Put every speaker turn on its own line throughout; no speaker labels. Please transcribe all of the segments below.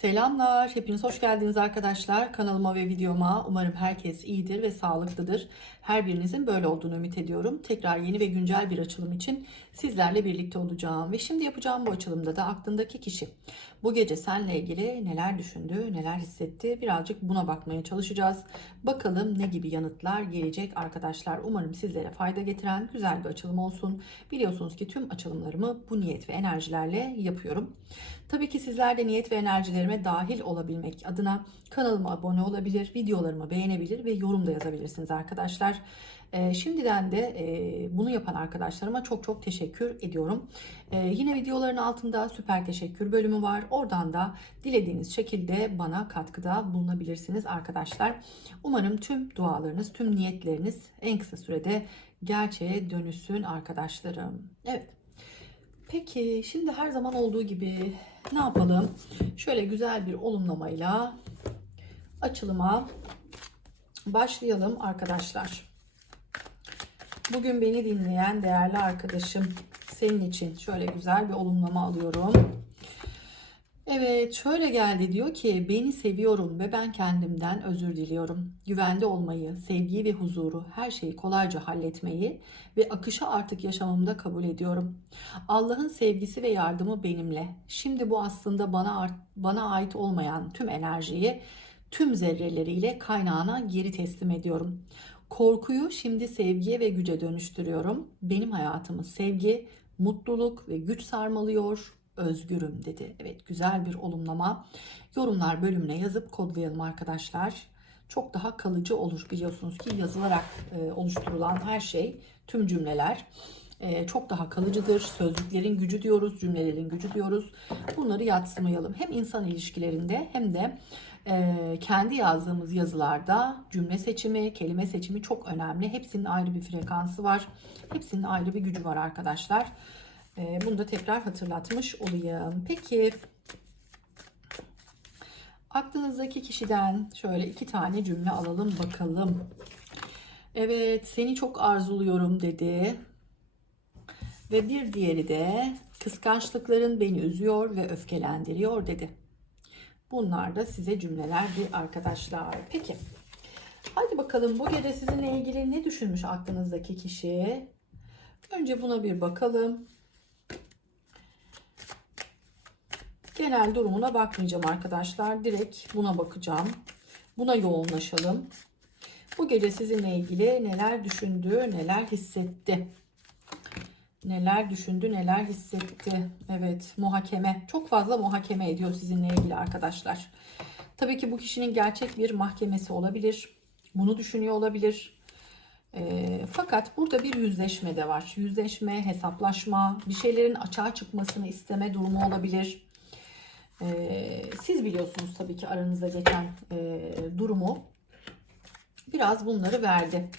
Selamlar, hepiniz hoş geldiniz arkadaşlar. Kanalıma ve videoma umarım herkes iyidir ve sağlıklıdır. Her birinizin böyle olduğunu ümit ediyorum. Tekrar yeni ve güncel bir açılım için sizlerle birlikte olacağım. Ve şimdi yapacağım bu açılımda da aklındaki kişi bu gece seninle ilgili neler düşündü, neler hissetti birazcık buna bakmaya çalışacağız. Bakalım ne gibi yanıtlar gelecek arkadaşlar. Umarım sizlere fayda getiren güzel bir açılım olsun. Biliyorsunuz ki tüm açılımlarımı bu niyet ve enerjilerle yapıyorum. Tabii ki sizler de niyet ve enerjilerime dahil olabilmek adına kanalıma abone olabilir, videolarımı beğenebilir ve yorum da yazabilirsiniz arkadaşlar. Ee, şimdiden de e, bunu yapan arkadaşlarıma çok çok teşekkür ediyorum. Ee, yine videoların altında süper teşekkür bölümü var. Oradan da dilediğiniz şekilde bana katkıda bulunabilirsiniz arkadaşlar. Umarım tüm dualarınız, tüm niyetleriniz en kısa sürede gerçeğe dönüşsün arkadaşlarım. Evet. Peki şimdi her zaman olduğu gibi ne yapalım? Şöyle güzel bir olumlamayla açılıma başlayalım arkadaşlar. Bugün beni dinleyen değerli arkadaşım senin için şöyle güzel bir olumlama alıyorum. Evet şöyle geldi diyor ki beni seviyorum ve ben kendimden özür diliyorum. Güvende olmayı, sevgiyi ve huzuru, her şeyi kolayca halletmeyi ve akışı artık yaşamımda kabul ediyorum. Allah'ın sevgisi ve yardımı benimle. Şimdi bu aslında bana bana ait olmayan tüm enerjiyi tüm zerreleriyle kaynağına geri teslim ediyorum. Korkuyu şimdi sevgiye ve güce dönüştürüyorum. Benim hayatımı sevgi, mutluluk ve güç sarmalıyor özgürüm dedi. Evet güzel bir olumlama. Yorumlar bölümüne yazıp kodlayalım arkadaşlar. Çok daha kalıcı olur biliyorsunuz ki yazılarak e, oluşturulan her şey, tüm cümleler e, çok daha kalıcıdır. Sözcüklerin gücü diyoruz, cümlelerin gücü diyoruz. Bunları yatsımayalım. Hem insan ilişkilerinde hem de e, kendi yazdığımız yazılarda cümle seçimi, kelime seçimi çok önemli. Hepsinin ayrı bir frekansı var. Hepsinin ayrı bir gücü var arkadaşlar. Ee, bunu da tekrar hatırlatmış olayım. Peki aklınızdaki kişiden şöyle iki tane cümle alalım bakalım. Evet seni çok arzuluyorum dedi. Ve bir diğeri de kıskançlıkların beni üzüyor ve öfkelendiriyor dedi. Bunlar da size cümlelerdi arkadaşlar. Peki. Hadi bakalım bu gece sizinle ilgili ne düşünmüş aklınızdaki kişi? Önce buna bir bakalım. Genel durumuna bakmayacağım arkadaşlar. Direkt buna bakacağım. Buna yoğunlaşalım. Bu gece sizinle ilgili neler düşündü, neler hissetti? Neler düşündü, neler hissetti? Evet, muhakeme. Çok fazla muhakeme ediyor sizinle ilgili arkadaşlar. Tabii ki bu kişinin gerçek bir mahkemesi olabilir. Bunu düşünüyor olabilir. E, fakat burada bir yüzleşme de var. Yüzleşme, hesaplaşma, bir şeylerin açığa çıkmasını isteme durumu olabilir. Ee, siz biliyorsunuz tabii ki aranızda geçen e, durumu. Biraz bunları verdi.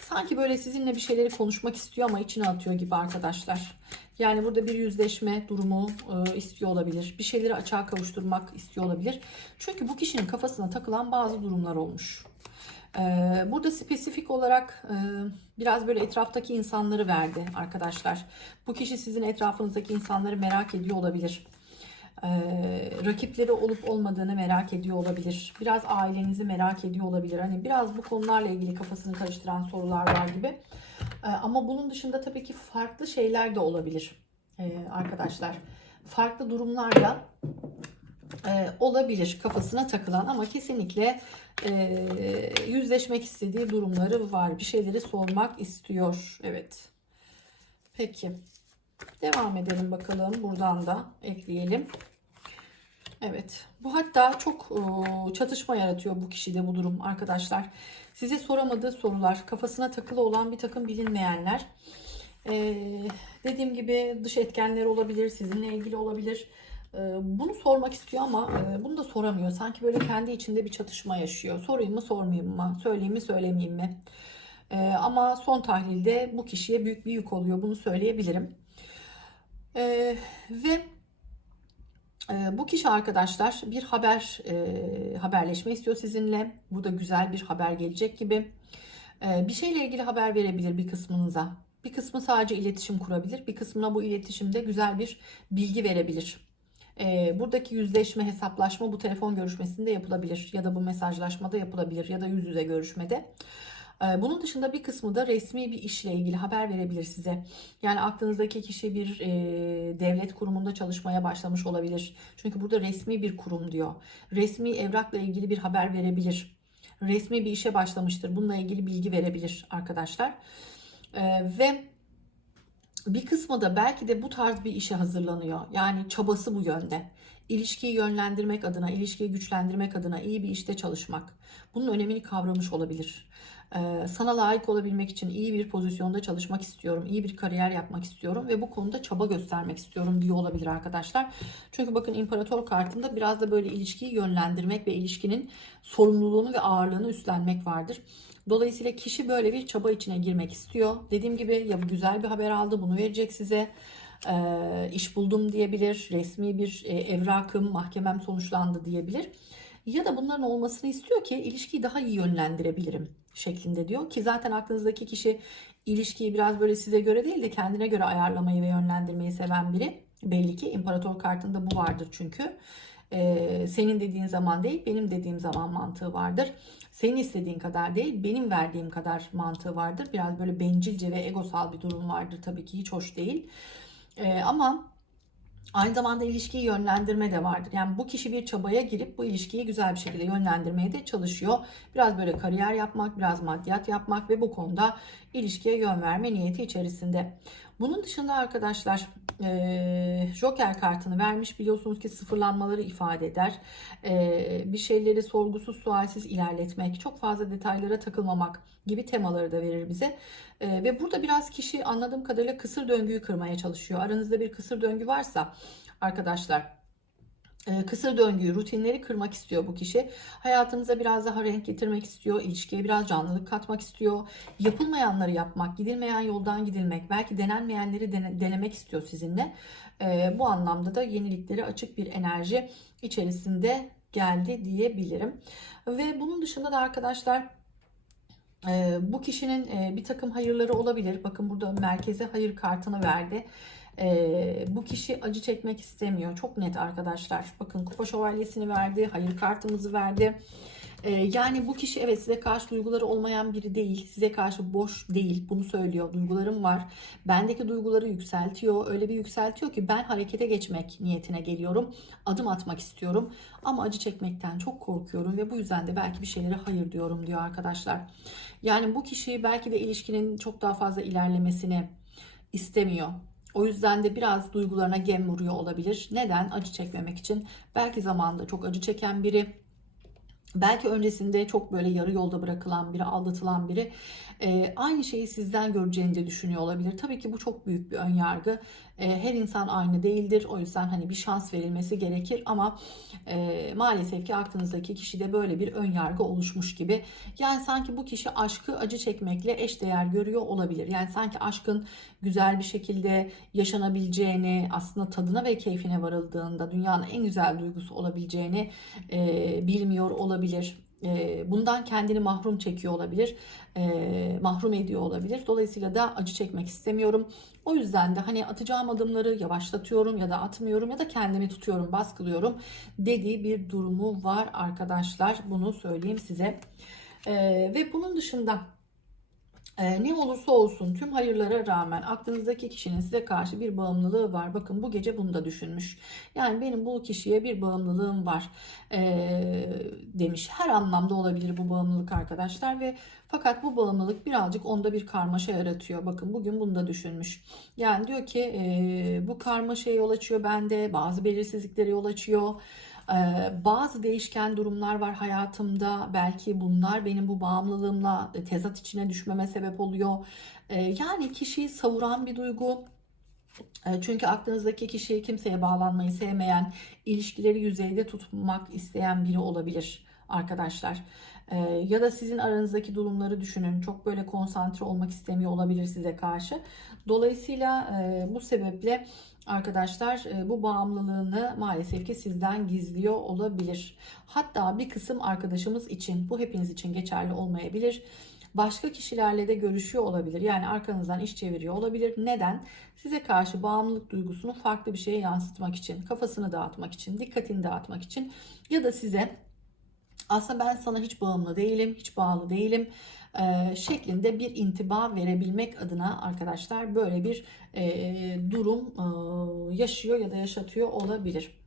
Sanki böyle sizinle bir şeyleri konuşmak istiyor ama içine atıyor gibi arkadaşlar. Yani burada bir yüzleşme durumu e, istiyor olabilir. Bir şeyleri açığa kavuşturmak istiyor olabilir. Çünkü bu kişinin kafasına takılan bazı durumlar olmuş. E, burada spesifik olarak e, biraz böyle etraftaki insanları verdi arkadaşlar. Bu kişi sizin etrafınızdaki insanları merak ediyor olabilir e, rakipleri olup olmadığını merak ediyor olabilir. Biraz ailenizi merak ediyor olabilir. Hani biraz bu konularla ilgili kafasını karıştıran sorular var gibi. E, ama bunun dışında tabii ki farklı şeyler de olabilir e, arkadaşlar. Farklı durumlarda e, olabilir kafasına takılan ama kesinlikle e, yüzleşmek istediği durumları var. Bir şeyleri sormak istiyor. Evet. Peki. Devam edelim bakalım. Buradan da ekleyelim. Evet. Bu hatta çok çatışma yaratıyor bu kişide bu durum arkadaşlar. Size soramadığı sorular, kafasına takılı olan bir takım bilinmeyenler. Ee, dediğim gibi dış etkenler olabilir, sizinle ilgili olabilir. Ee, bunu sormak istiyor ama e, bunu da soramıyor. Sanki böyle kendi içinde bir çatışma yaşıyor. Sorayım mı, sormayayım mı? Söyleyeyim mi, söylemeyeyim mi? Ee, ama son tahlilde bu kişiye büyük bir yük oluyor. Bunu söyleyebilirim. Ee, ve e, bu kişi arkadaşlar bir haber e, haberleşme istiyor sizinle. Burada güzel bir haber gelecek gibi. E, bir şeyle ilgili haber verebilir bir kısmınıza. Bir kısmı sadece iletişim kurabilir. Bir kısmına bu iletişimde güzel bir bilgi verebilir. E, buradaki yüzleşme, hesaplaşma bu telefon görüşmesinde yapılabilir ya da bu mesajlaşmada yapılabilir ya da yüz yüze görüşmede. E, Bunun dışında bir kısmı da resmi bir işle ilgili haber verebilir size. Yani aklınızdaki kişi bir e, devlet kurumunda çalışmaya başlamış olabilir. Çünkü burada resmi bir kurum diyor. Resmi evrakla ilgili bir haber verebilir. Resmi bir işe başlamıştır. Bununla ilgili bilgi verebilir arkadaşlar. E, ve bir kısmı da belki de bu tarz bir işe hazırlanıyor. Yani çabası bu yönde. İlişkiyi yönlendirmek adına, ilişkiyi güçlendirmek adına iyi bir işte çalışmak. Bunun önemini kavramış olabilir. Ee, sana layık olabilmek için iyi bir pozisyonda çalışmak istiyorum, iyi bir kariyer yapmak istiyorum ve bu konuda çaba göstermek istiyorum diyor olabilir arkadaşlar. Çünkü bakın imparator kartında biraz da böyle ilişkiyi yönlendirmek ve ilişkinin sorumluluğunu ve ağırlığını üstlenmek vardır. Dolayısıyla kişi böyle bir çaba içine girmek istiyor. Dediğim gibi ya güzel bir haber aldı bunu verecek size. Ee, iş buldum diyebilir. Resmi bir e, evrakım, mahkemem sonuçlandı diyebilir. Ya da bunların olmasını istiyor ki ilişkiyi daha iyi yönlendirebilirim şeklinde diyor. Ki zaten aklınızdaki kişi ilişkiyi biraz böyle size göre değil de kendine göre ayarlamayı ve yönlendirmeyi seven biri. Belli ki imparator kartında bu vardır çünkü. Ee, senin dediğin zaman değil benim dediğim zaman mantığı vardır. Senin istediğin kadar değil benim verdiğim kadar mantığı vardır. Biraz böyle bencilce ve egosal bir durum vardır tabii ki hiç hoş değil. Ee, ama Aynı zamanda ilişkiyi yönlendirme de vardır. Yani bu kişi bir çabaya girip bu ilişkiyi güzel bir şekilde yönlendirmeye de çalışıyor. Biraz böyle kariyer yapmak, biraz maddiyat yapmak ve bu konuda ilişkiye yön verme niyeti içerisinde. Bunun dışında arkadaşlar Joker kartını vermiş biliyorsunuz ki sıfırlanmaları ifade eder. Bir şeyleri sorgusuz sualsiz ilerletmek, çok fazla detaylara takılmamak gibi temaları da verir bize. Ve burada biraz kişi anladığım kadarıyla kısır döngüyü kırmaya çalışıyor. Aranızda bir kısır döngü varsa arkadaşlar kısır döngüyü, rutinleri kırmak istiyor bu kişi. Hayatınıza biraz daha renk getirmek istiyor, ilişkiye biraz canlılık katmak istiyor. Yapılmayanları yapmak, gidilmeyen yoldan gidilmek, belki denenmeyenleri dene, denemek istiyor sizinle. E, bu anlamda da yeniliklere açık bir enerji içerisinde geldi diyebilirim. Ve bunun dışında da arkadaşlar e, bu kişinin bir takım hayırları olabilir. Bakın burada merkeze hayır kartını verdi. Ee, bu kişi acı çekmek istemiyor. Çok net arkadaşlar. Bakın kupa şövalyesini verdi. Hayır kartımızı verdi. Ee, yani bu kişi evet size karşı duyguları olmayan biri değil. Size karşı boş değil. Bunu söylüyor. Duygularım var. Bendeki duyguları yükseltiyor. Öyle bir yükseltiyor ki ben harekete geçmek niyetine geliyorum. Adım atmak istiyorum. Ama acı çekmekten çok korkuyorum ve bu yüzden de belki bir şeylere hayır diyorum diyor arkadaşlar. Yani bu kişi belki de ilişkinin çok daha fazla ilerlemesini istemiyor. O yüzden de biraz duygularına gem vuruyor olabilir. Neden? Acı çekmemek için. Belki zamanında çok acı çeken biri Belki öncesinde çok böyle yarı yolda bırakılan biri, aldatılan biri e, aynı şeyi sizden göreceğini de düşünüyor olabilir. Tabii ki bu çok büyük bir ön yargı. E, her insan aynı değildir. O yüzden hani bir şans verilmesi gerekir ama e, maalesef ki aklınızdaki kişide böyle bir ön yargı oluşmuş gibi. Yani sanki bu kişi aşkı acı çekmekle eşdeğer görüyor olabilir. Yani sanki aşkın güzel bir şekilde yaşanabileceğini, aslında tadına ve keyfine varıldığında dünyanın en güzel duygusu olabileceğini e, bilmiyor olabilir bundan kendini mahrum çekiyor olabilir, mahrum ediyor olabilir. Dolayısıyla da acı çekmek istemiyorum. O yüzden de hani atacağım adımları yavaşlatıyorum ya da atmıyorum ya da kendimi tutuyorum, baskılıyorum dediği bir durumu var arkadaşlar. Bunu söyleyeyim size. Ve bunun dışında ee, ne olursa olsun tüm hayırlara rağmen aklınızdaki kişinin size karşı bir bağımlılığı var. Bakın bu gece bunu da düşünmüş. Yani benim bu kişiye bir bağımlılığım var ee, demiş. Her anlamda olabilir bu bağımlılık arkadaşlar ve fakat bu bağımlılık birazcık onda bir karmaşa yaratıyor. Bakın bugün bunu da düşünmüş. Yani diyor ki e, bu karmaşaya yol açıyor bende bazı belirsizliklere yol açıyor. Ee, bazı değişken durumlar var hayatımda. Belki bunlar benim bu bağımlılığımla tezat içine düşmeme sebep oluyor. Ee, yani kişiyi savuran bir duygu. Ee, çünkü aklınızdaki kişi kimseye bağlanmayı sevmeyen, ilişkileri yüzeyde tutmak isteyen biri olabilir arkadaşlar. Ya da sizin aranızdaki durumları düşünün. Çok böyle konsantre olmak istemiyor olabilir size karşı. Dolayısıyla bu sebeple arkadaşlar e, bu bağımlılığını maalesef ki sizden gizliyor olabilir. Hatta bir kısım arkadaşımız için bu hepiniz için geçerli olmayabilir. Başka kişilerle de görüşüyor olabilir. Yani arkanızdan iş çeviriyor olabilir. Neden? Size karşı bağımlılık duygusunu farklı bir şeye yansıtmak için, kafasını dağıtmak için, dikkatini dağıtmak için ya da size aslında ben sana hiç bağımlı değilim, hiç bağlı değilim e, şeklinde bir intiba verebilmek adına arkadaşlar böyle bir e, durum e, yaşıyor ya da yaşatıyor olabilir.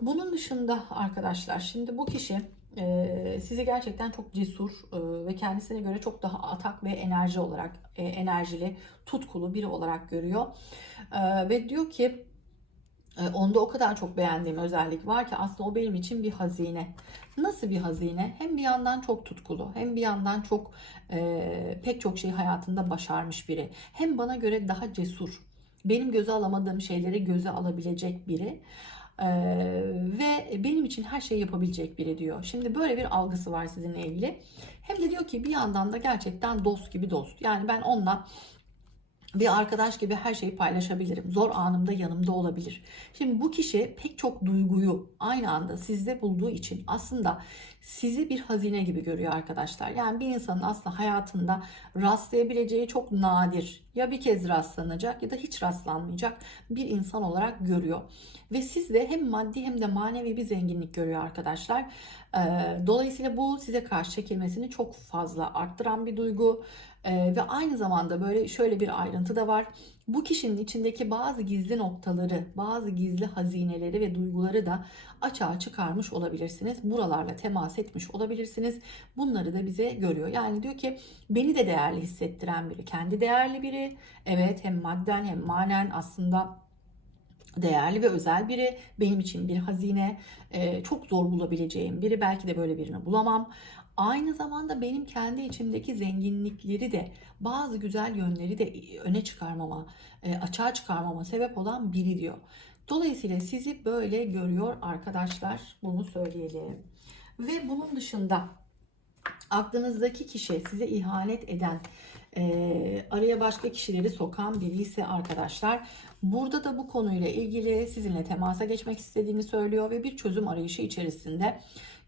Bunun dışında arkadaşlar şimdi bu kişi e, sizi gerçekten çok cesur e, ve kendisine göre çok daha atak ve enerji olarak e, enerjili, tutkulu biri olarak görüyor. E, ve diyor ki Onda o kadar çok beğendiğim özellik var ki aslında o benim için bir hazine. Nasıl bir hazine? Hem bir yandan çok tutkulu, hem bir yandan çok e, pek çok şey hayatında başarmış biri. Hem bana göre daha cesur, benim göze alamadığım şeyleri göze alabilecek biri. Ee, ve benim için her şeyi yapabilecek biri diyor. Şimdi böyle bir algısı var sizinle ilgili. Hem de diyor ki bir yandan da gerçekten dost gibi dost. Yani ben onunla bir arkadaş gibi her şeyi paylaşabilirim. Zor anımda yanımda olabilir. Şimdi bu kişi pek çok duyguyu aynı anda sizde bulduğu için aslında sizi bir hazine gibi görüyor arkadaşlar. Yani bir insanın aslında hayatında rastlayabileceği çok nadir ya bir kez rastlanacak ya da hiç rastlanmayacak bir insan olarak görüyor. Ve sizde hem maddi hem de manevi bir zenginlik görüyor arkadaşlar. Dolayısıyla bu size karşı çekilmesini çok fazla arttıran bir duygu. Ee, ve aynı zamanda böyle şöyle bir ayrıntı da var. Bu kişinin içindeki bazı gizli noktaları, bazı gizli hazineleri ve duyguları da açığa çıkarmış olabilirsiniz. Buralarla temas etmiş olabilirsiniz. Bunları da bize görüyor. Yani diyor ki beni de değerli hissettiren biri, kendi değerli biri. Evet hem madden hem manen aslında değerli ve özel biri. Benim için bir hazine. Ee, çok zor bulabileceğim biri. Belki de böyle birini bulamam. Aynı zamanda benim kendi içimdeki zenginlikleri de bazı güzel yönleri de öne çıkarmama, e, açığa çıkarmama sebep olan biri diyor. Dolayısıyla sizi böyle görüyor arkadaşlar. Bunu söyleyelim. Ve bunun dışında aklınızdaki kişi size ihanet eden, e, araya başka kişileri sokan biri ise arkadaşlar burada da bu konuyla ilgili sizinle temasa geçmek istediğini söylüyor ve bir çözüm arayışı içerisinde.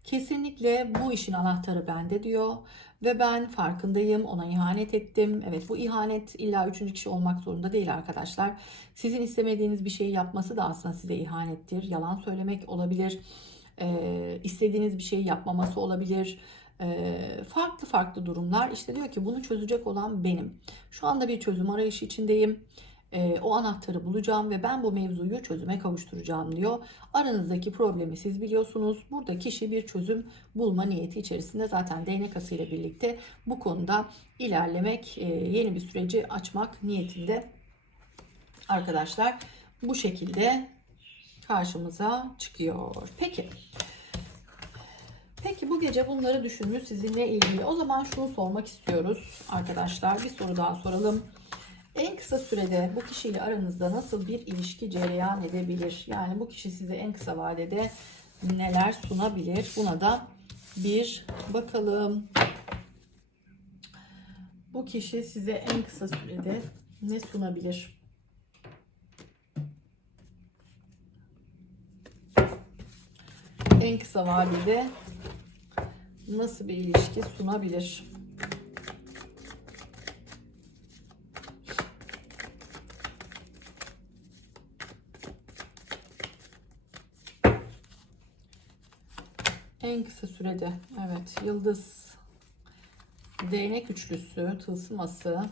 Kesinlikle bu işin anahtarı bende diyor ve ben farkındayım ona ihanet ettim. Evet bu ihanet illa üçüncü kişi olmak zorunda değil arkadaşlar. Sizin istemediğiniz bir şeyi yapması da aslında size ihanettir. Yalan söylemek olabilir. Ee, istediğiniz bir şeyi yapmaması olabilir. Farklı farklı durumlar. İşte diyor ki bunu çözecek olan benim. Şu anda bir çözüm arayışı içindeyim e, o anahtarı bulacağım ve ben bu mevzuyu çözüme kavuşturacağım diyor. Aranızdaki problemi siz biliyorsunuz. Burada kişi bir çözüm bulma niyeti içerisinde zaten değnek ile birlikte bu konuda ilerlemek, e, yeni bir süreci açmak niyetinde arkadaşlar bu şekilde karşımıza çıkıyor. Peki. Peki bu gece bunları düşünmüş sizinle ilgili. O zaman şunu sormak istiyoruz arkadaşlar. Bir soru daha soralım. En kısa sürede bu kişiyle aranızda nasıl bir ilişki cereyan edebilir? Yani bu kişi size en kısa vadede neler sunabilir? Buna da bir bakalım. Bu kişi size en kısa sürede ne sunabilir? En kısa vadede nasıl bir ilişki sunabilir? En kısa sürede. Evet. Yıldız. Değnek üçlüsü. Tılsıması.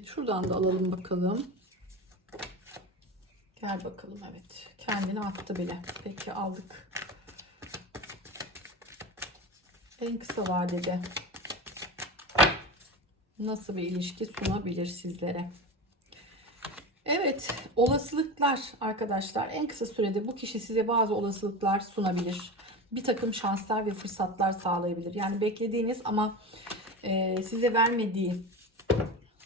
Evet şuradan da alalım bakalım. Gel bakalım evet. Kendini attı bile. Peki aldık. En kısa vadede nasıl bir ilişki sunabilir sizlere? Evet, olasılıklar arkadaşlar. En kısa sürede bu kişi size bazı olasılıklar sunabilir. Bir takım şanslar ve fırsatlar sağlayabilir. Yani beklediğiniz ama e, size vermediği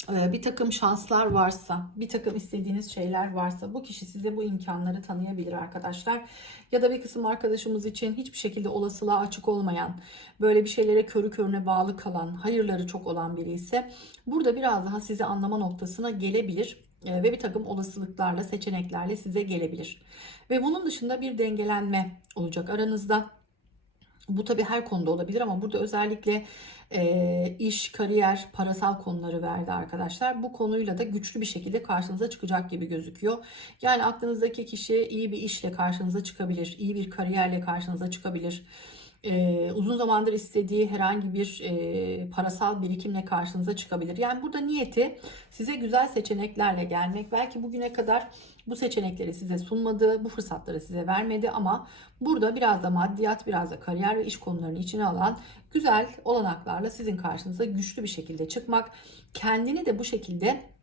bir takım şanslar varsa, bir takım istediğiniz şeyler varsa bu kişi size bu imkanları tanıyabilir arkadaşlar. Ya da bir kısım arkadaşımız için hiçbir şekilde olasılığa açık olmayan, böyle bir şeylere körü körüne bağlı kalan, hayırları çok olan biri ise burada biraz daha sizi anlama noktasına gelebilir e, ve bir takım olasılıklarla, seçeneklerle size gelebilir. Ve bunun dışında bir dengelenme olacak aranızda. Bu tabii her konuda olabilir ama burada özellikle e, iş, kariyer, parasal konuları verdi arkadaşlar. Bu konuyla da güçlü bir şekilde karşınıza çıkacak gibi gözüküyor. Yani aklınızdaki kişi iyi bir işle karşınıza çıkabilir, iyi bir kariyerle karşınıza çıkabilir. Ee, uzun zamandır istediği herhangi bir e, parasal birikimle karşınıza çıkabilir. Yani burada niyeti size güzel seçeneklerle gelmek. Belki bugüne kadar bu seçenekleri size sunmadı, bu fırsatları size vermedi ama burada biraz da maddiyat, biraz da kariyer ve iş konularını içine alan güzel olanaklarla sizin karşınıza güçlü bir şekilde çıkmak, kendini de bu şekilde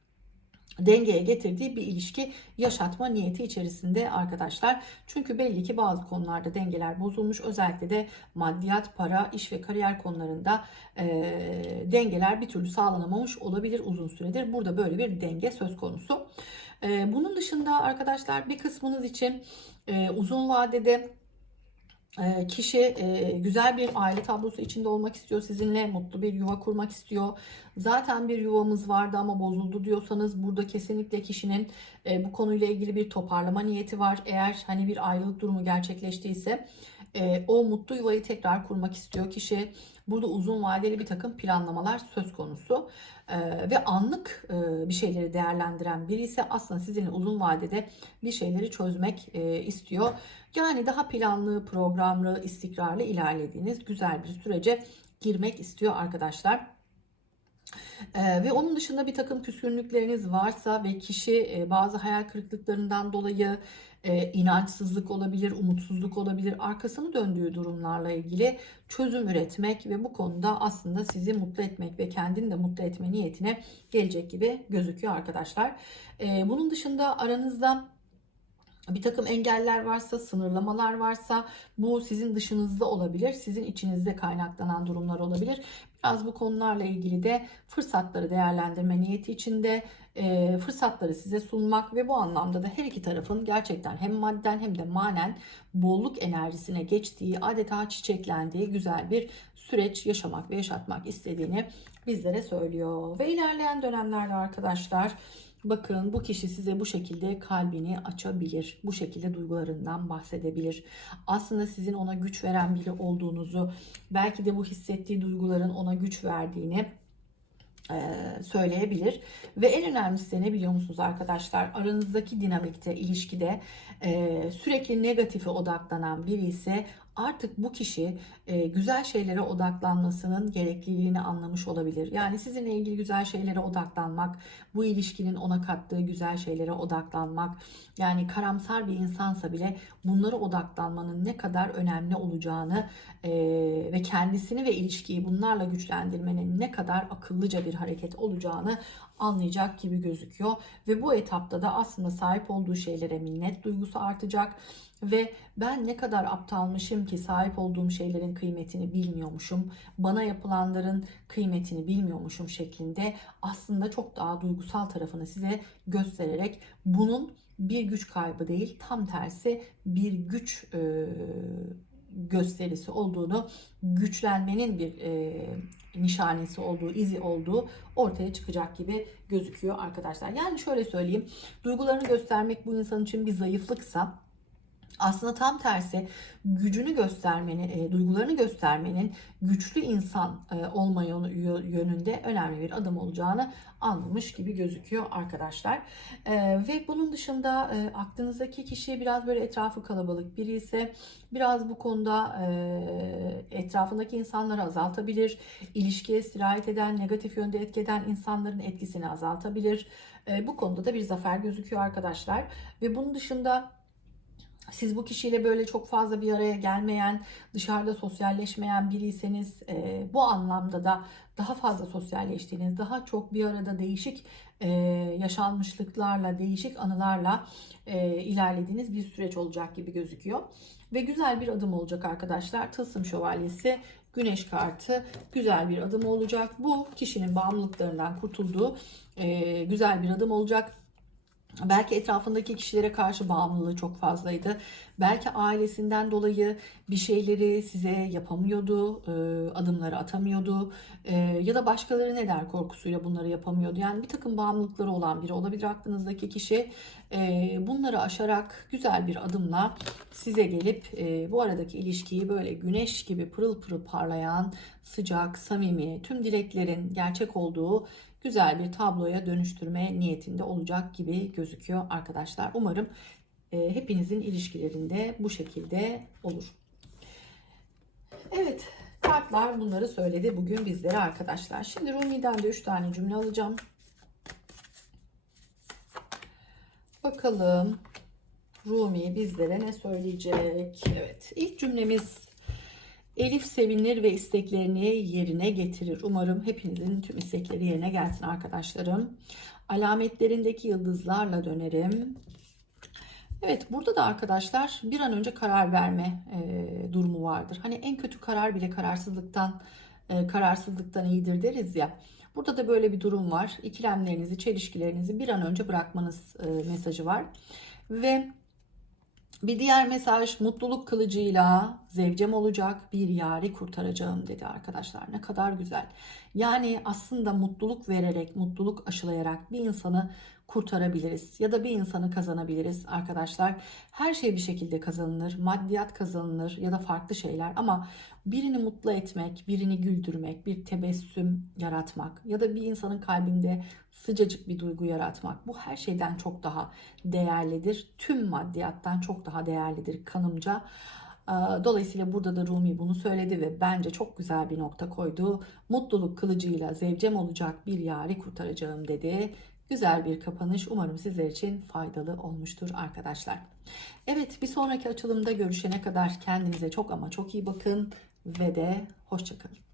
dengeye getirdiği bir ilişki yaşatma niyeti içerisinde arkadaşlar. Çünkü belli ki bazı konularda dengeler bozulmuş. Özellikle de maddiyat, para, iş ve kariyer konularında e, dengeler bir türlü sağlanamamış olabilir uzun süredir. Burada böyle bir denge söz konusu. E, bunun dışında arkadaşlar bir kısmınız için e, uzun vadede kişi e, güzel bir aile tablosu içinde olmak istiyor sizinle mutlu bir yuva kurmak istiyor. Zaten bir yuvamız vardı ama bozuldu diyorsanız burada kesinlikle kişinin e, bu konuyla ilgili bir toparlama niyeti var. Eğer hani bir ayrılık durumu gerçekleştiyse e, o mutlu yuvayı tekrar kurmak istiyor kişi burada uzun vadeli bir takım planlamalar söz konusu ve anlık bir şeyleri değerlendiren biri ise aslında sizinle uzun vadede bir şeyleri çözmek istiyor. Yani daha planlı, programlı, istikrarlı ilerlediğiniz güzel bir sürece girmek istiyor arkadaşlar. Ee, ve onun dışında bir takım küskünlükleriniz varsa ve kişi e, bazı hayal kırıklıklarından dolayı e, inançsızlık olabilir, umutsuzluk olabilir, arkasını döndüğü durumlarla ilgili çözüm üretmek ve bu konuda aslında sizi mutlu etmek ve kendini de mutlu etme niyetine gelecek gibi gözüküyor arkadaşlar. E, bunun dışında aranızda bir takım engeller varsa, sınırlamalar varsa bu sizin dışınızda olabilir. Sizin içinizde kaynaklanan durumlar olabilir. Biraz bu konularla ilgili de fırsatları değerlendirme niyeti içinde e, fırsatları size sunmak ve bu anlamda da her iki tarafın gerçekten hem madden hem de manen bolluk enerjisine geçtiği, adeta çiçeklendiği güzel bir süreç yaşamak ve yaşatmak istediğini bizlere söylüyor. Ve ilerleyen dönemlerde arkadaşlar Bakın bu kişi size bu şekilde kalbini açabilir. Bu şekilde duygularından bahsedebilir. Aslında sizin ona güç veren biri olduğunuzu, belki de bu hissettiği duyguların ona güç verdiğini söyleyebilir. Ve en önemlisi ne biliyor musunuz arkadaşlar? Aranızdaki dinamikte, ilişkide sürekli negatife odaklanan biri ise artık bu kişi e, güzel şeylere odaklanmasının gerekliliğini anlamış olabilir. Yani sizinle ilgili güzel şeylere odaklanmak, bu ilişkinin ona kattığı güzel şeylere odaklanmak, yani karamsar bir insansa bile bunlara odaklanmanın ne kadar önemli olacağını e, ve kendisini ve ilişkiyi bunlarla güçlendirmenin ne kadar akıllıca bir hareket olacağını anlayacak gibi gözüküyor. Ve bu etapta da aslında sahip olduğu şeylere minnet duygusu artacak ve ben ne kadar aptalmışım ki sahip olduğum şeylerin kıymetini bilmiyormuşum, bana yapılanların kıymetini bilmiyormuşum şeklinde aslında çok daha duygusal tarafını size göstererek bunun bir güç kaybı değil tam tersi bir güç e, gösterisi olduğunu, güçlenmenin bir e, nişanesi olduğu, izi olduğu ortaya çıkacak gibi gözüküyor arkadaşlar. Yani şöyle söyleyeyim, duygularını göstermek bu insan için bir zayıflıksa aslında tam tersi gücünü göstermenin, e, duygularını göstermenin güçlü insan e, olma yönünde önemli bir adım olacağını anlamış gibi gözüküyor arkadaşlar. E, ve bunun dışında e, aklınızdaki kişi biraz böyle etrafı kalabalık biri ise biraz bu konuda e, etrafındaki insanları azaltabilir. İlişkiye sirayet eden, negatif yönde etkeden insanların etkisini azaltabilir. E, bu konuda da bir zafer gözüküyor arkadaşlar. Ve bunun dışında siz bu kişiyle böyle çok fazla bir araya gelmeyen, dışarıda sosyalleşmeyen biriyseniz e, bu anlamda da daha fazla sosyalleştiğiniz, daha çok bir arada değişik e, yaşanmışlıklarla, değişik anılarla e, ilerlediğiniz bir süreç olacak gibi gözüküyor. Ve güzel bir adım olacak arkadaşlar. Tılsım şövalyesi, güneş kartı güzel bir adım olacak. Bu kişinin bağımlılıklarından kurtulduğu e, güzel bir adım olacak. Belki etrafındaki kişilere karşı bağımlılığı çok fazlaydı. Belki ailesinden dolayı bir şeyleri size yapamıyordu, e, adımları atamıyordu e, ya da başkaları ne der korkusuyla bunları yapamıyordu. Yani bir takım bağımlılıkları olan biri olabilir aklınızdaki kişi. E, bunları aşarak güzel bir adımla size gelip bu aradaki ilişkiyi böyle güneş gibi pırıl pırıl parlayan, sıcak, samimi, tüm dileklerin gerçek olduğu güzel bir tabloya dönüştürme niyetinde olacak gibi gözüküyor arkadaşlar. Umarım e, hepinizin ilişkilerinde bu şekilde olur. Evet, kartlar bunları söyledi bugün bizlere arkadaşlar. Şimdi Rumi'den de 3 tane cümle alacağım. Bakalım Rumi bizlere ne söyleyecek? Evet, ilk cümlemiz Elif sevinir ve isteklerini yerine getirir. Umarım hepinizin tüm istekleri yerine gelsin arkadaşlarım. Alametlerindeki yıldızlarla dönerim. Evet burada da arkadaşlar bir an önce karar verme e, durumu vardır. Hani en kötü karar bile kararsızlıktan e, kararsızlıktan iyidir deriz ya. Burada da böyle bir durum var. İkilemlerinizi, çelişkilerinizi bir an önce bırakmanız e, mesajı var. Ve bir diğer mesaj mutluluk kılıcıyla zevcem olacak bir yari kurtaracağım dedi arkadaşlar. Ne kadar güzel. Yani aslında mutluluk vererek, mutluluk aşılayarak bir insanı kurtarabiliriz ya da bir insanı kazanabiliriz arkadaşlar. Her şey bir şekilde kazanılır. Maddiyat kazanılır ya da farklı şeyler ama birini mutlu etmek, birini güldürmek, bir tebessüm yaratmak ya da bir insanın kalbinde sıcacık bir duygu yaratmak bu her şeyden çok daha değerlidir. Tüm maddiyattan çok daha değerlidir kanımca. Dolayısıyla burada da Rumi bunu söyledi ve bence çok güzel bir nokta koydu. Mutluluk kılıcıyla zevcem olacak bir yari kurtaracağım dedi. Güzel bir kapanış. Umarım sizler için faydalı olmuştur arkadaşlar. Evet bir sonraki açılımda görüşene kadar kendinize çok ama çok iyi bakın ve de hoşçakalın.